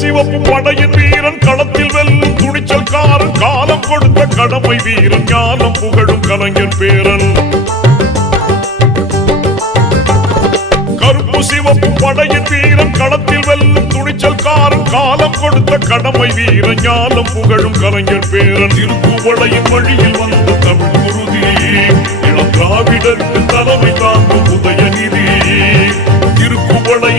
சிவப்பு படையின் வீரன் களத்தில் வெல்லும் துணிச்சல்காரன் காலம் கொடுத்த கடமை வீரன் ஞானம் புகழும் கலைஞர் பேரன் கருப்பு சிவப்பு படையின் வீரன் களத்தில் வெல்லும் துணிச்சல்காரன் காலம் கொடுத்த கடமை வீரன் ஞானம் புகழும் கலைஞர் பேரன் திருக்குவளையின் வழியில் வந்த தமிழ் குருதி இளம் திராவிடருக்கு தலைமை தாங்கும் உதயநிதி திருக்குவளை